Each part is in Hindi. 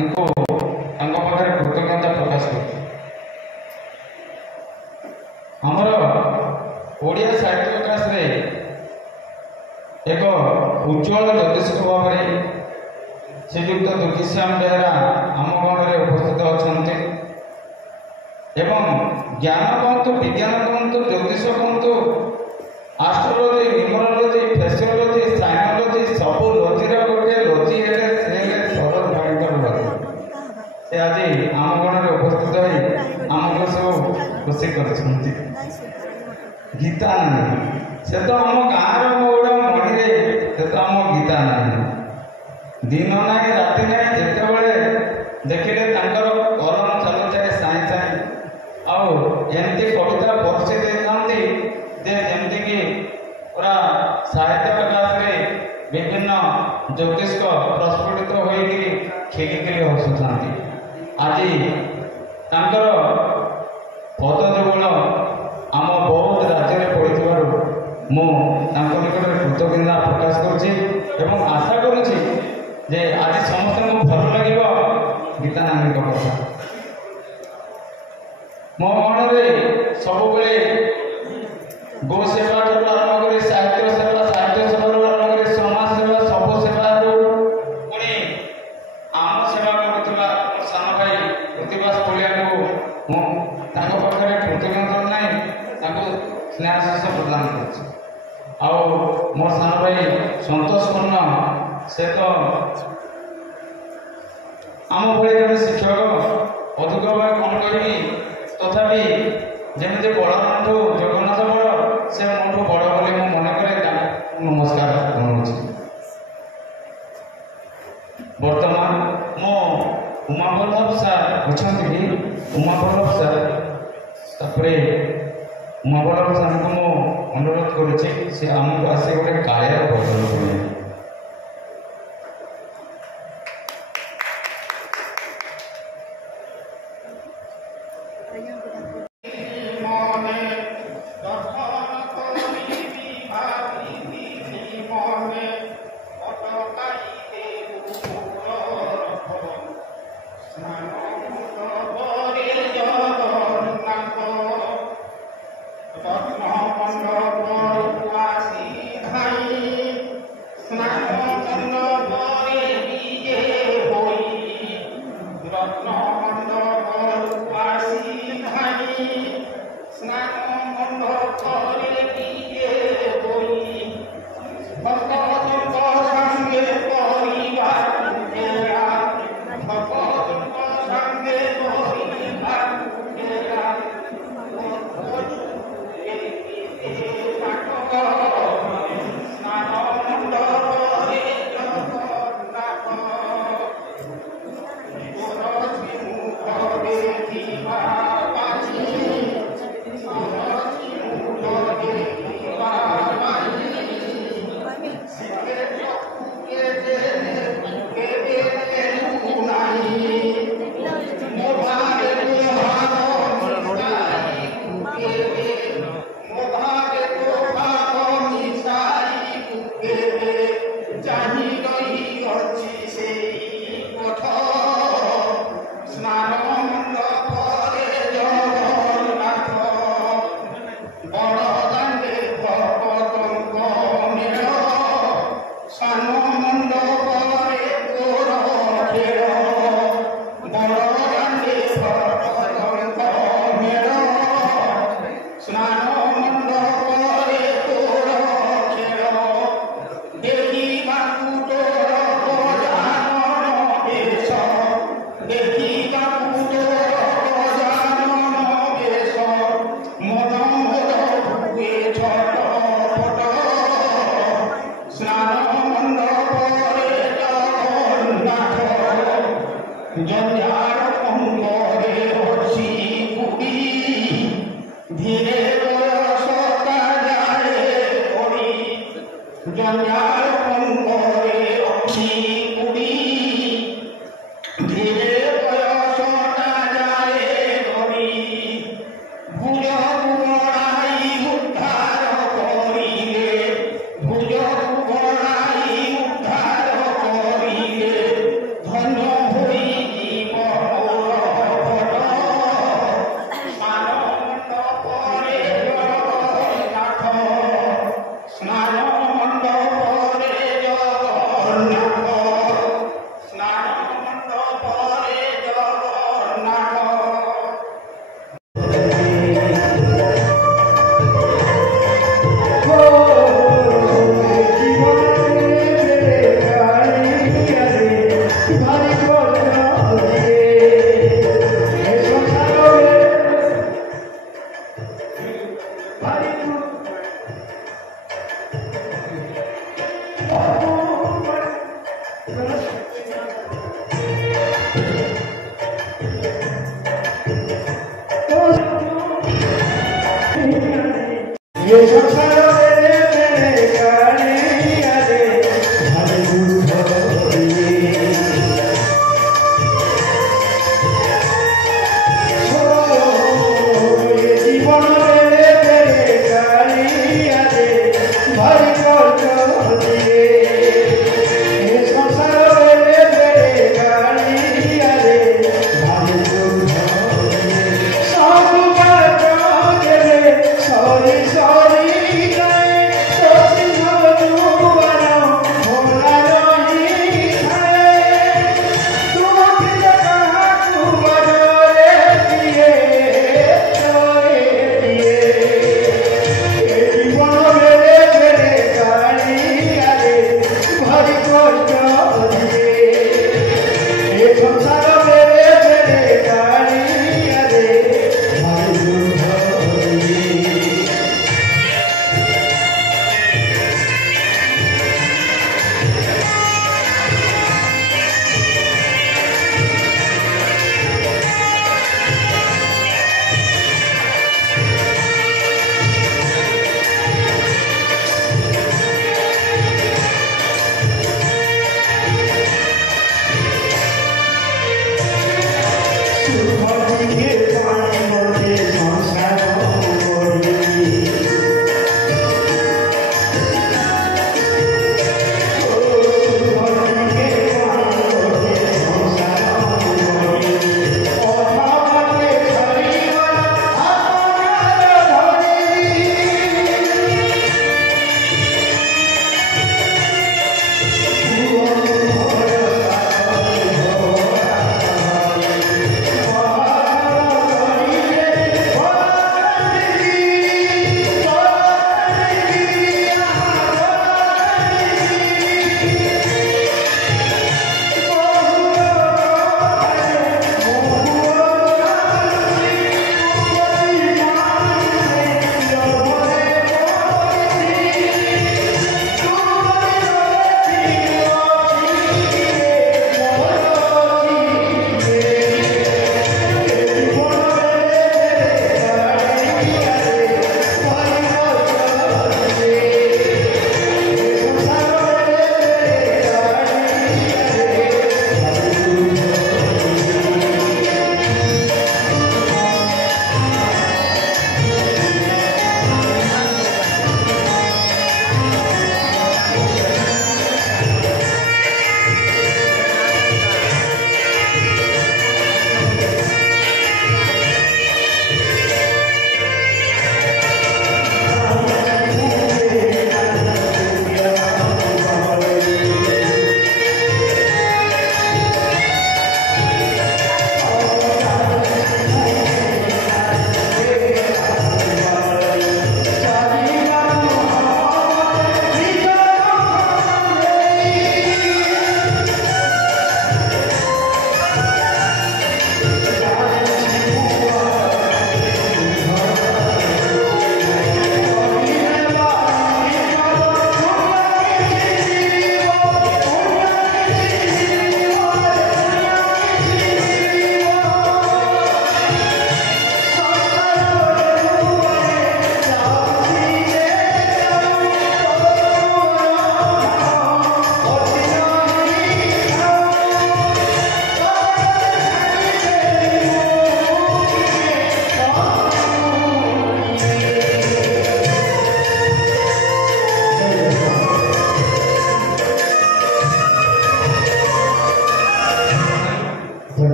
पाखे कृतज्ञता प्रकाश कर आमर ओडिया साहित्य विकास रे एक उज्ज्वल ज्योतिषक भाव में श्रीयुक्त दुर्गीश्याम बेहेरा आम गण में उपस्थित अच्छा ज्ञान कहतु विज्ञान कहतु ज्योतिष कहतु आस्ट्रोलोजी न्यूमरोलोजी फेसियोलोजी साइनोलोजी सब लोजी गोटे लोजी सरल भयंकर लोजी से आज आम गण में उपस्थित हो आमको सब खुशी कर गीता ना से तो आम गाँव मौड़ा मणि से तो आम गीता ना दिन ना कि राति ना जिते बड़े देखिले कलम चलु जाए साई साई आमती कविता बर्षि देते जमती कि पूरा साहित्य विकास में विभिन्न ज्योतिष प्रस्फुटित होगी खेलिकी हसुता आज पद जुगल आम बहुत राज्य में पड़े निकट कृतज्ञता प्रकाश कर आशा करुँचे जे आज समस्त भल लगे गीता नानी कथा मो मन में सब गो सेवा आरंभ कर साहित्य सेवा आरंभ कर समाज सेवा सब सेवा पुणी आम सेवा करुवा सान भाई प्रतिभास पलिया को पाखे कृतज्ञता ना स्नेह शिष्य प्रदान कर मोर सान भाई संतोष पूर्ण से तो आम भाई जन शिक्षक अधिक भाव कौन करी तथापि जमी बड़ जगन्नाथ बड़ से मोठू बड़ बोली मन करे नमस्कार जनाऊँ बर्तमान मो उमावल्लभ सार अच्छा उमावल्लभ सार उमावल्लभ सार को मो अनुरोध करुँचे आमको आसे गोटे कालिया बदल कर धन्य होई भारी भोजन दिए हे संसार भारी ये संसार मेरे गाने आले भारी भोजन दिए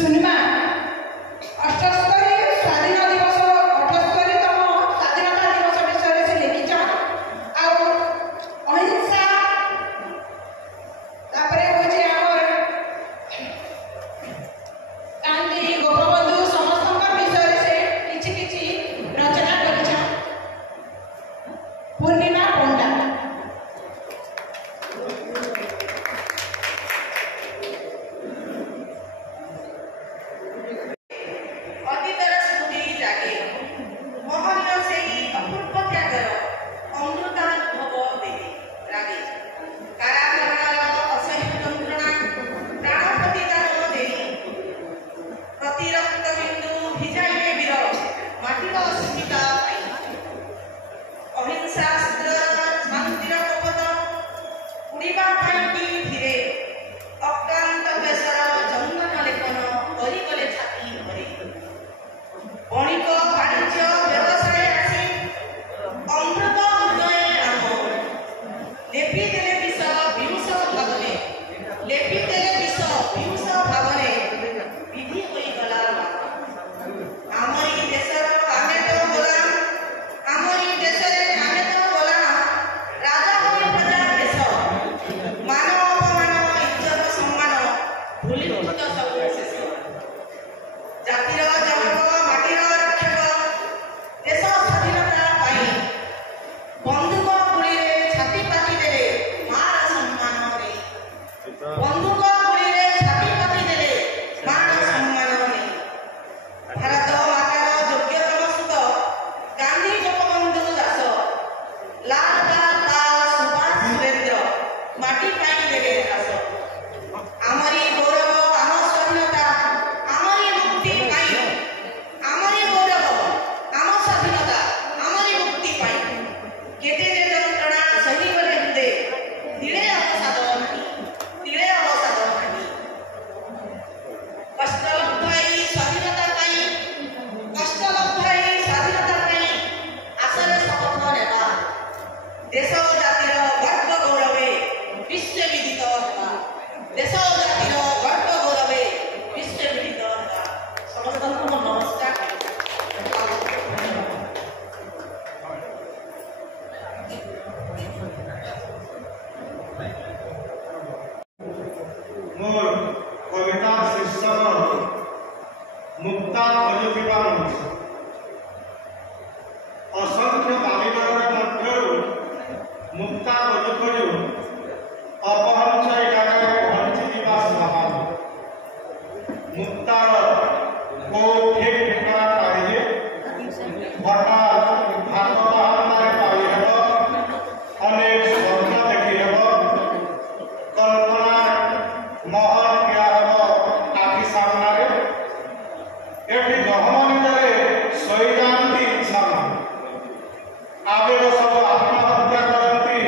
सुनमा 78 स्वाधीन दिवस 78तम स्वाधीनता दिवस विषय से लिखिछ आ अहिंसा तापरे होचे हमर गांधी गोपबंधु समस्त विषय से किछि किछि रचना करिछ पूर्णिमा पंडा ଅତୀତର ସ୍ମୃତି ଜାଗେ ମୋହନର ସେହି ଅପୂର୍ବ ତ୍ୟାଗର ଅମୃତାनुभବ ଦେଇ ରାଗେ କାରାଗୃହର ଅସହ୍ୟ ଯନ୍ତ୍ରଣା ପ୍ରାଣ ପ୍ରତିଦାନ ଦେଇ ପ୍ରତି ରକ୍ତ ବିନ୍ଦୁ ଭିଜାଇଲେ ବୀର ମାଟିର ଅସ୍ମିତା ପାଇଁ ଅହିଂସା ସୂତ୍ରର ଶାନ୍ତିର କପଟ ଉଡ଼ିବା ପାଇଁ ଧୀରେ ଅକ୍ଳାନ୍ତ ଦେଶର ଚନ୍ଦନ ଲେପନ କରିଗଲେ ଛାତି ଭରି ବଣିକ ବାଣିଜ୍ୟ ବ୍ୟବସାୟ ଆସି ଅମୃତ ହୃଦୟ ରାମ ଲେପି ଦେଲେ ବିଷ ବିଭୂଷ ଭାବରେ ଲେପି ଦେଲେ ବିଷ ବିଭୂଷ ଭାବରେ ବିଧି ହୋଇଗଲା ଆମରି ଦେଶର ଆମେ ତ ଗୋଲାମ ଆମରି ଦେଶରେ ଆମେ ତ ଗୋଲାମ ରାଜା ହୋଇ ପ୍ରଜା ଦେଶ ମାନ ଅପମାନ ଇଜ୍ଜତ ସମ୍ମାନ ଭୁଲିଭୂତ ସବୁ ଶେଷ ଜାତିର ଜନକ ମାଟିର ରକ୍ଷକ ଦେଶ ସ୍ୱାଧୀନତା ପାଇଁ ବନ୍ଧୁକ ଗୁଳିରେ ଛାତି ପାତି ଦେଲେ ମାର ସମ୍ମାନ ନେଇ ବନ୍ଧୁକ ଗୁଳିରେ ଛାତି ପାତି ଦେଲେ ମାର ସମ୍ମାନ ନେଇ ଭାରତ ମାତାର ଯୋଗ୍ୟତମ ସୁତ ଗାନ୍ଧୀ ଗୋପବନ୍ଧୁ ଦାସ ଲାଲ ବାଲ ସୁଭାଷ ସୁରେନ୍ଦ୍ର ମାଟି ପାଇଁ ଦେଲେ ଦାସ ଆମରି ଗୌରବ ଆମ ସ୍ୱାଧୀନତା ଆମରି ମୁକ୍ତି ପାଇଁ ଆମରି ଗୌରବ ଆମ ସ୍ୱାଧୀନତା ଆମରି ମୁକ୍ତି ପାଇଁ କେତେ ଯେ ଯନ୍ତ୍ରଣା ସହିଗଲେ ହୃଦେ ତିଳେ ଅବସାଦ ନାହିଁ ତିଳେ ଅବସାଦ ନାହିଁ କଷ୍ଟ ଲବ୍ଧ ଏହି ସ୍ୱାଧୀନତା ପାଇଁ କଷ୍ଟ ଲବ୍ଧ ଏହି ସ୍ୱାଧୀନତା ପାଇଁ ଆଶରେ ଶପଥ ନେବା ଦେଶ ଓ ଜାତିର ଗର୍ବ ଗୌରବେ ବିଶ୍ୱବିଦିତ ହେବା ଦେଶ ଓ ଜାତିର ଗର୍ବ ଗୌରବେ ବିଶ୍ୱବିଦିତ ହେବା ସମସ୍ତଙ୍କୁ ମୋ ନମସ୍କାର मोर कविता शीर्षक मुक्ता खोजुथिबा मनुष्य असंख्य बालिगर मध्यरु मुक्ता खोजु खोजु अपहंस इलाकारे पहुंची दिबा स्वाभाविक मुक्तार को ठीक ठिकाना पाइले हठात भात बाहनारे पाई हेब अनेक स्वप्न देखि हेब कल्पना महल किया हेब आखि सामनारे एठी गहमनिजरे शोई जाती इच्छा आवेग सब आत्महत्या करती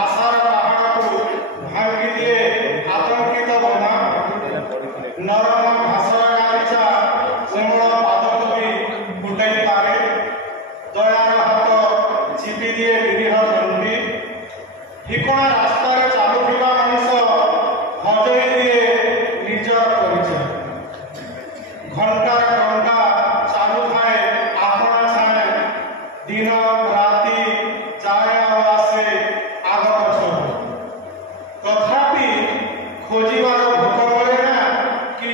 आशार पहाड़ को भांगी दिए आतंकित बना नरम घासर गालिचा कोमल पादक भी फुटाई पारे दयार हाथ चिपी दिए निरीह दंडी ठिकଣା रास्तार चालुथिबा मनुष्य हजई दिए निजर परिचय घंटार घंटा चालू थाए आपण छाए दिन राति जाए और आसे आग पछ तथापि खोजिबार भोक मरे ना कि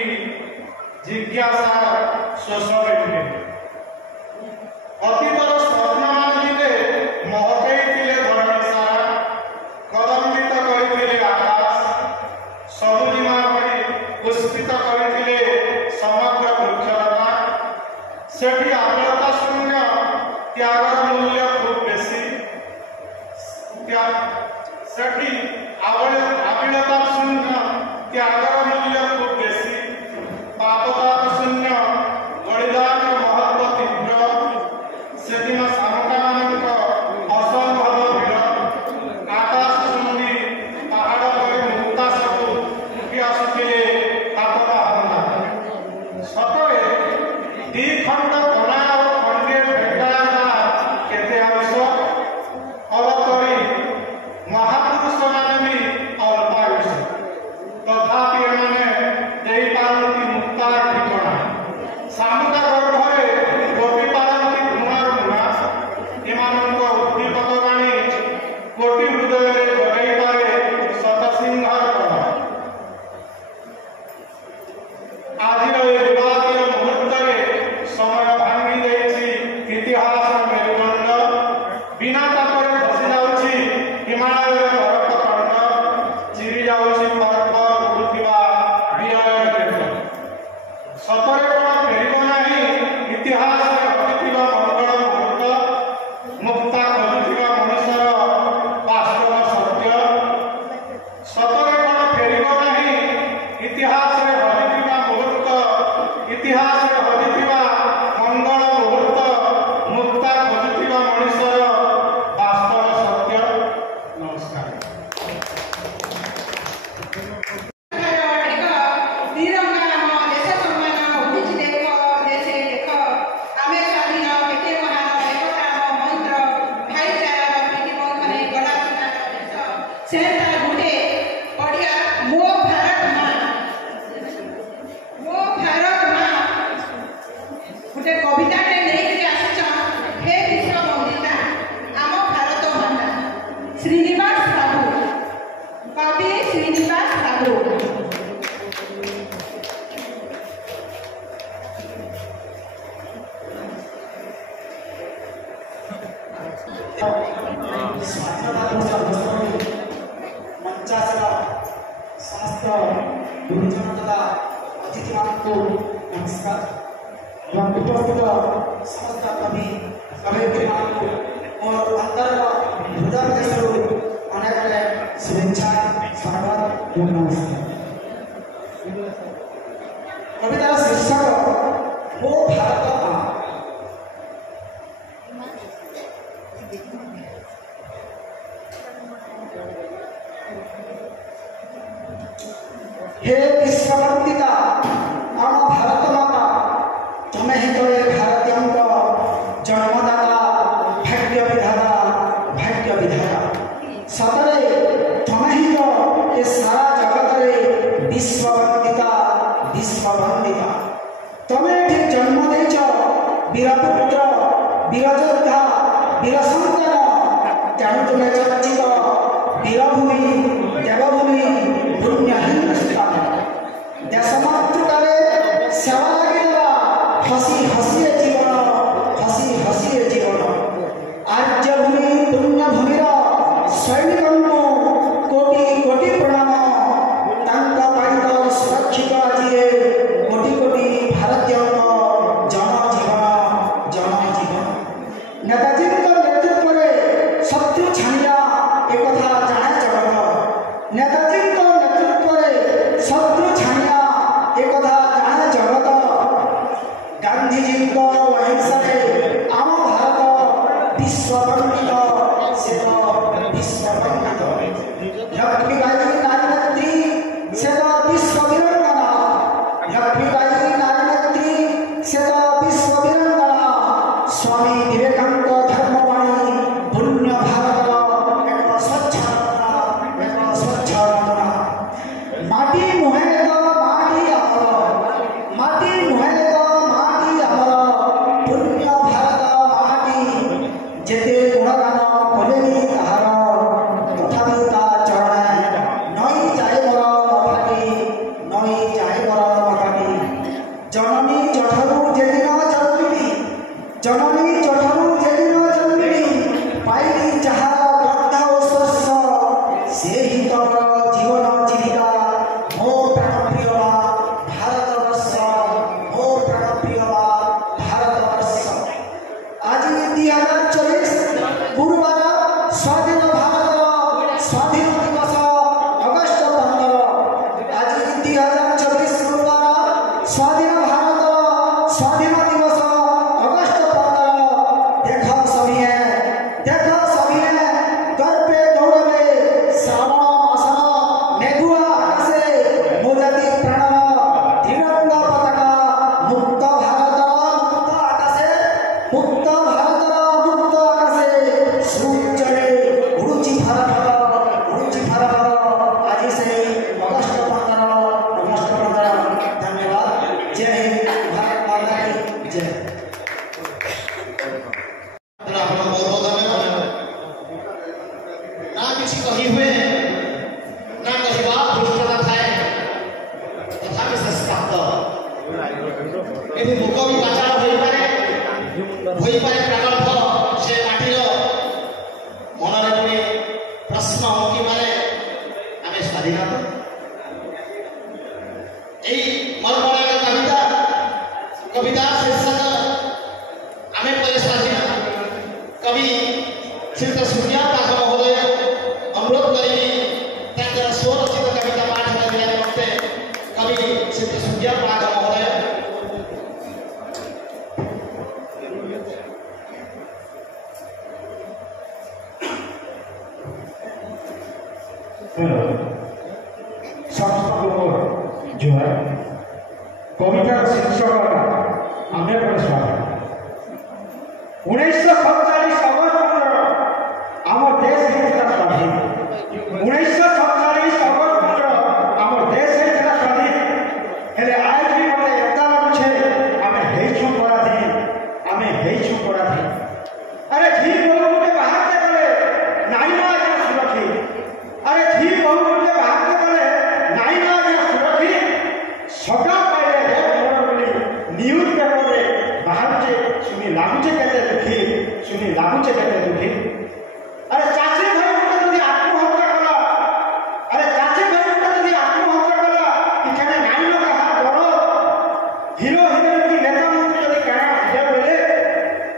जिज्ञासा शोष बैठे अतीतर स्वप्न दिले महकई धरणी सारा कदम्बित करथिले आकाश सबुजिमा भଳି पुष्पित करथिले समग्र वृक्षलता सेठी आर्द्रता शून्य त्यागर मूल्य खूब बेसी सेठी आबिलता शून्य त्यागर मूल्य खूब बेसी पापताप शून्य बलिदान महत्व तीव्र सेदिन सामकामानक असंभव भीड़ आकाश सुंदी पहाड़ पर मुक्ता सबू उठी आसुथिले हाथ बाहरना सतरे दी खंड कणा और खंडे भेटा केते आवश्यक अवतरी महापुरुष माने भी अल्पायुष तथापि एमाने देई पारती मुक्तार ଆଜିର ଏ ବିବାଦୀୟ ମୁହୂର୍ତ୍ତରେ ସମୟ ଭାଙ୍ଗି ଯାଇଛି ଇତିହାସର ମେରୁଦଣ୍ଡ। ବିନା ତାପରେ ଖସି ଯାଉଛି ହିମାଳୟର ପର୍ବତଖଣ୍ଡ, ଚିରି ଯାଉଛି ପର୍ବ ଉଡୁଥିବା ବିଜୟ ରେଖ। ସତରେ କ'ଣ ଫେରିବ ନାହିଁ ଇତିହାସରେ ଘଟିଥିବା ମଙ୍ଗଳ ମୁହୂର୍ତ୍ତ, ମୁକ୍ତା ଖୋଜୁଥିବା ମଣିଷର ବାସ୍ତବ ସତ୍ୟ? ସତରେ କ'ଣ ଫେରିବ ନାହିଁ ଇତିହାସରେ ହଜିଥିବା ମୁହୂର୍ତ୍ତ, ଇତିହାସରେ ହଜିଥିବା ମଙ୍ଗଳ ମୁହୂର୍ତ୍ତ, ମୁକ୍ତା ଖୋଜୁଥିବା ମଣିଷର ବାସ୍ତବ ସତ୍ୟ? ନମସ୍କାର। কবিতাটা নেইকি আসছন হে বিশ্ব বন্দিতা আম ভারত মাতা শ্রীনিবাস সাহু কবি শ্রীনিবাস সাহু। ମଞ୍ଚାସୀନ ସମସ୍ତ ଗୁରୁଜନ ତଥା ଅତିଥିମାନଙ୍କୁ ନମସ୍କାର ଏବଂ ଉପସ୍ଥିତ ସମସ୍ତ କବି କବୟିତ୍ରୀମାନଙ୍କୁ ମୋର ଅନ୍ତରର ହୃଦୟ ଦେଶରୁ ଅନେକ ଅନେକ ଶୁଭେଚ୍ଛା, ସ୍ୱାଗତ ଏବଂ ନମସ୍କାର। କବିତାର ଶୀର୍ଷକ ମୋ ଭାରତ ମା। हे विश्ववंदिता आम भारत माता, तुम्हें ही तो ये भारतीयों जन्मदाता, भाग्य विधाता, भाग्य विधाता। सतरे तुम्हें ही तो ये सारा जगत रे विश्ववंदिता, विश्ववंदिता। तुम्हें ठीक जन्म देच वीरपुत्र, वीरयोद्धा, वीरसंतान। तेणु तुम्हें चर्चित वीरभूमि, देवभूमि, पुण्य हिंदुस्तान। देशमातृकारे सेवा लगिदेवा हसी हसी जीवन, हसी हसी जीवन। आर्यभूमि पुण्यभूमिर सैनिकଙ୍କୁ कोटि कोटि प्रणाम। तांका पाइद सुरक्षित आज कोटि कोटि भारतीयों जनजीवन, जनजीवन। नेताजी नेतृत्व में शत्रु छाणिया एक जाने जगत। नेताजी नेतृत्व में शत्रु छाणिया एक जाने जगत। गांधीजी अहिंसा आम भारत विश्ववंदित, से तो विश्ववंदित। लक्ष्मीबाई नारी नेत्री से तो विश्व वीरांगना। लक्ष्मीबाई नारी नेत्री से तो विश्व वीरांगना। स्वामी विवेकानंद धर्मवाणी पुण्य भारत एक स्वच्छ नमूना, एक स्वच्छ नमूना। माटी नुहे तो माटी आमर, माटी नुहे तो माटी आमर। पुण्य भारत माटी जेते गुणगान करेनी ताहार, तथापि ता चरणे नई जाए मोर मफाटी, नई जाए मोर मफाटी। जननी जठरू जेदिन जन्मिली, जननी जठरू जेदिन जन्मिली, पाइली जाହାର गन्ध ओ स्पर्श, ସେହି ତମର ଜୀବନ ଜୀବିକା। ମୋ ପ୍ରାଣପ୍ରିୟ ଭାରତବର୍ଷ, ମୋ ପ୍ରାଣପ୍ରିୟ ଭାରତବର୍ଷ। ଆଜି 2024 ଗୁରୁବାର ସ୍ୱାଧୀନ ଭାରତର ସ୍ୱାଧୀନ ଦିବସ ଅଗଷ୍ଟ 15। ଆଜି 2024 ଗୁରୁବାର ସ୍ୱାଧୀନ ଭାରତର ସ୍ୱାଧୀନ ଦିବସ ଅଗଷ୍ଟ 15। एवं मुख भी पाचार हो पारे प्रागल्भ से माटीर मनरे पुणी प्रश्न कि मारे आम स्वाधीनता यही मर्मर एक कविता शीर्षक आम पर स्वाधीनता कवि श्रीत सूर्या पाठ महोदय अनुरोध करी स्वरचित कविता पाठ करने मते कवि श्रीत सूर्या पाठ महोदय जो है कविता शीर्षक आमे पर स्वाधीन 1947 अगस्त 15 आम देश होता स्वाधीन 1947 अगस्त 15 आम देश होता स्वाधीन हेले आज भी मते एता लागुछे आमे हेछु पराधीन अरे ठीक बहु के बाहर के गले नाई ना आगे सुरक्षित अरे ठीक बहु के बाहर के गले नाई ना आगे सुरक्षित सका पाइले हे मोर बोली न्यूज पेपर रे बाहर के सुनी लागुचे केते दुखी अरे चाची भाई मते जदी आत्महत्या कला अरे चाची भाई मते जदी आत्महत्या कला इखाने नाई लोग हाथ करो हीरो हीरोइन की नेता मंत्री जदी काना हे बोले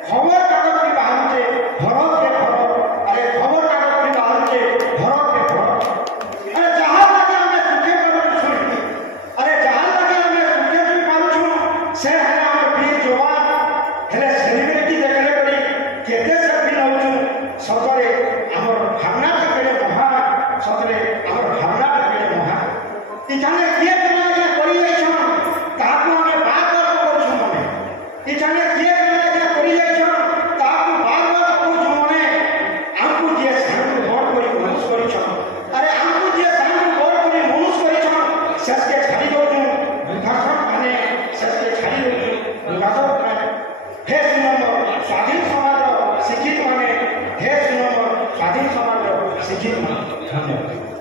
खबर कागज की बाहर से भरत के भरत अरे खबर कागज की बाहर से भरत के भरत अरे जहां लगे हमें सुखे पर सुन अरे जहां लगे हमें सुखे सुन पारुछु से है हमें वीर जवान हेले सेलिब्रिटी देखले पड़ी केते से भी नउछु सतरे हमर भावना के केले महा सतरे हमर भावना के केले महा इठाने किए केना के करी जाइछन ताकू हमें बात करछु मने इठाने किए केना के करी जाइछन ताकू बात करछु मने हमकु जे सामने भोट करी मनुष्य करिछन अरे हमकु जे सामने भोट करी मनुष्य करिछन ससके छाड़ी दोछु विभाजन माने ससके छाड़ी दोछु विभाजन माने हे सुनम स्वाधीन समाज शिक्षित माने हे सुनम स्वाधीन समाज शिक्षित माने धन्यवाद।